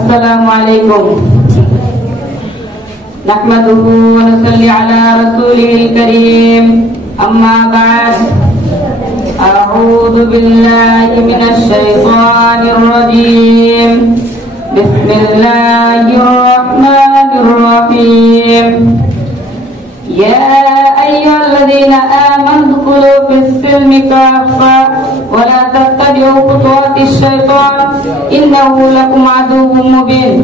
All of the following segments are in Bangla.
السلام عليكم نحمده ونصلي على رسوله الكريم أما بعد أعوذ بالله من الشيطان الرجيم بسم الله الرحمن الرحيم يا أيها الذين آمنوا ادخلوا في السلم كافة ولا تتبعوا خطوات الشيطان إنه لكم عدو مبين।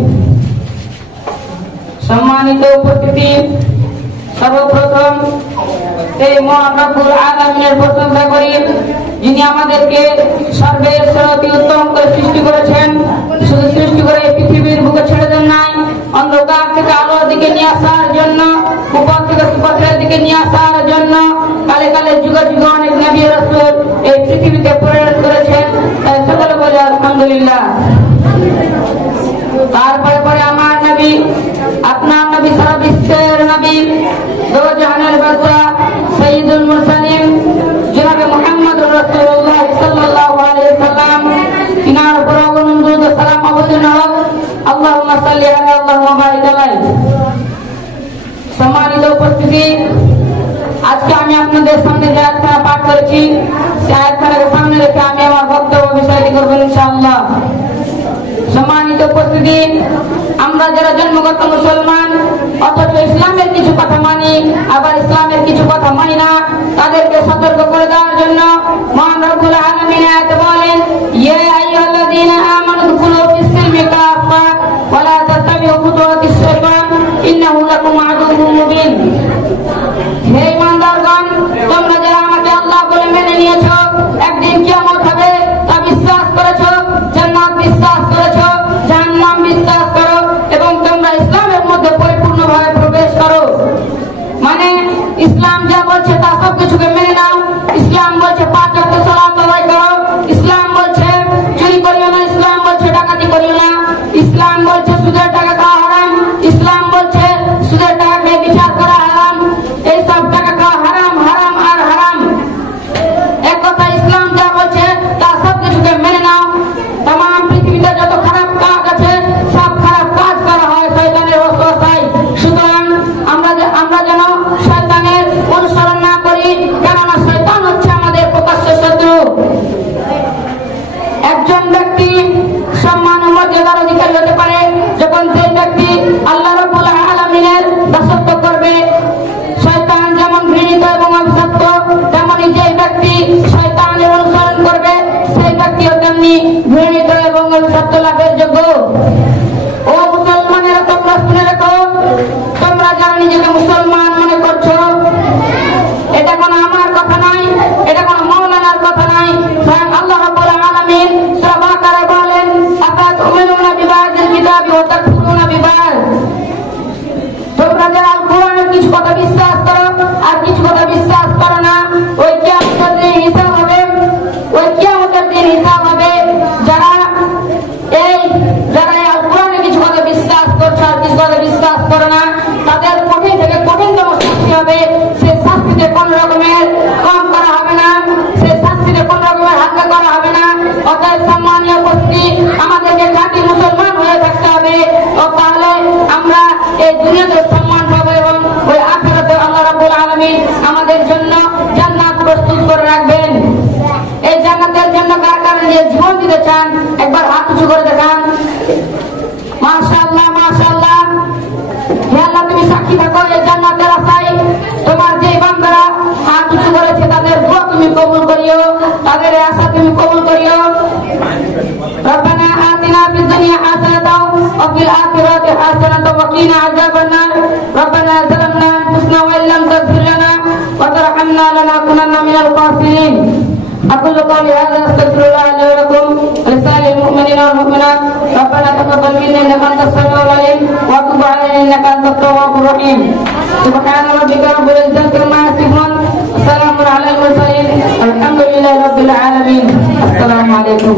সম্মানিত উপস্থিতি, সর্বপ্রথম সেই মহান রব্বুল আলামিনের প্রশংসা করি যিনি আমাদেরকে সর্বের অতি উত্তম করে সৃষ্টি করেছেন। শুধু সৃষ্টি করে পৃথিবীর বুকে ছেড়ে দেন নাই, অন্ধকার থেকে আলোর দিকে নিয়ে আসার জন্য, উপর থেকে সুপথের দিকে নিয়ে আসার জন্য কালে কালে যুগে যুগে অনেক নবী রাসূল এই পৃথিবীতে প্রেরণ করেছেন। তাই সকলে বলে আলহামদুলিল্লাহ। তারপরে পরে আমার নবী, আপনার নবী, সারা বিশ্বের নবী, দো জাহানের বাদশা সাইয়্যিদুল মুরসালিন জনাবে মুহাম্মদুর রাসূলুল্লাহ সাল্লাল্লাহু আলাইহি ওয়াসাল্লাম, তিনার উপর অগণিত সালাম অবতীর্ণ হোক। আল্লাহুম্মা সাল্লি আলা আল্লাহুম্মা বারিক আলাইহি। সম্মানিত উপস্থিতি, আজকে আমি আপনাদের সামনে যে আয়াতখানা পাঠ করেছি, সেই আয়াতখানাকে সামনে রেখে আমি আমার বক্তব্য বিষয়টি করব ইনশাআল্লাহ। সম্মানিত উপস্থিতি, আমরা যারা জন্মগত মুসলমান অথচ ইসলামের কিছু কথা মানি, আবার ইসলামের কিছু কথা মানি না, তাদেরকে সতর্ক করে দেওয়ার জন্য মহান রব্বুল আলামিন আয়াতে বলেন, ইয়া আইয়ুহাল্লাযীনা আমানু দুখুলু ফিস সিলমি কাফা ওয়া লা তাত্তাবিউ খুতুওয়াতিশ শাইতান ইন্নাহু লাকুম আদুউম মুবিন। হে ইমানদারগণ, তোমরা যারা আমাকে আল্লাহ বলে মেনে নিয়েছো, একদিন কিয়ামত হবে তা বিশ্বাস করেছো, জান্নাত বিশ্বাস করেছো, জাহান্নাম বিশ্বাস করো এবং তোমরা ইসলামের মধ্যে পরিপূর্ণভাবে প্রবেশ করো। মানে ইসলাম যা বলছে তা সব কিছুকে মেনে নাও। ইসলাম বলছে 5 ওয়াক্ত সালাত আদায় করো, ইসলাম বলছে চুরি করিও না, ইসলাম বলছে ডাকাতি করিও না, ইসলাম বলছে সুদের টাকা খাওয়া হারাম, ইসলাম বলছে সুদের টাকাকে বিচার করা হারাম, এই সব টাকা খাওয়া হারাম, হারাম আর হারাম। এক কথা, ইসলাম যা বলছে তা সব কিছুকে মেনে নাও। तमाम পৃথিবীতে যত খারাপ কাজ আছে সব খারাপ কাজ করা হয় শয়তানের ওয়াসওয়াসায়। সুতরাং আমরা যেন শয়তানের অনুসরণ না করি, কেননা শয়তান হচ্ছে আমাদের প্রকাশ্য শত্রু। একজন ব্যক্তি সম্মান ও মর্যাদার অধিকারী হতে পারে যখন সেই ব্যক্তি আল্লাহ রাব্বুল আলামিনের দাসত্ব করবে। শয়তান যেমন ঘৃণিত এবং অভিশপ্ত, তেমনি যে ব্যক্তি শয়তানের অনুসরণ করবে সেই ব্যক্তিও তেমনি ঘৃণিত এবং অভিশপ্ত লাভের যোগ্য। ও মুসলমানেরা, তোমরা শুনে রাখো, তোমরা যারা নিজেকে মুসলমান মনে করছো, এটা কোনো আমার কথা নাই, এটা কোনো মাওলানার কথা নাই। স্বয়ং আল্লাহ রাব্বুল আলামিন সূরা বাকারা বলেন, আফাতুমিনুনা বিবাদিল কিতাবি ওয়া তাকফুরুনা বিবাদ। তোমরা যারা কোরআনের কিছু কথা বিশ্বাস করো আর কিছু কথা বিশ্বাস করো না, ওই কিয়ামতের দিন হিসাব হবে, ওই কিয়ামতের দিন হিসাব হবে। যারা কোরআনের কিছু কথা বিশ্বাস করছো আর কিছু কথা বিশ্বাস করো না, তাদের কঠিন থেকে কঠিনতম শাস্তি হবে। সেই শাস্তিতে কোন রকমের কম করা হবে না, সেই শাস্তিতে কোন রকমের হালকা করা হবে না। অতএব সম্মানীয় উপস্থিতি, আমাদেরকে খাঁটি মুসলমান হয়ে থাকতে হবে, ও তাহলে আমরা এই দুনিয়াতে সম্মান পাবো এবং ওই আখিরাতে আল্লাহ রাব্বুল আলামিন আমাদের জন্য জান্নাত প্রস্তুত করে রাখবেন। এই জান্নাতের জন্য কার কার নিয়ে জীবন দিতে চান একবার হাত উঁচু করে দেখান। মাশাআল্লাহ, মাশাআল্লাহ। হে আল্লাহ, তুমি সাক্ষী থাকো, এই জান্নাতের আশায় তোমার যে বান্দারা হাত উঁচু করেছে তাদের দোয়া তুমি কবুল করিও, তাদের আশা তুমি কবুল করিও। রব্বানা আতিনা ফিদ দুনিয়া হাসানাতাও ওয়া ফিল আখিরাতি হাসানাতাও ওয়া কিনা আযাবান নার। রব্বানা যালামনা আনফুসানা ওয়া ইল্লাম তাগফির লানা ওয়া তারহামনা লানাকুনান্না মিনাল খাসিরিন। أقول قولي هذا أستغفر الله لي ولكم ولسائر المؤمنين والمؤمنات. ربنا تقبل منا إنك أنت السميع العليم وتب علينا إنك أنت التواب الرحيم. سبحان ربك رب العزة عما يصفون وسلام على المرسلين والحمد لله رب العالمين. السلام عليكم.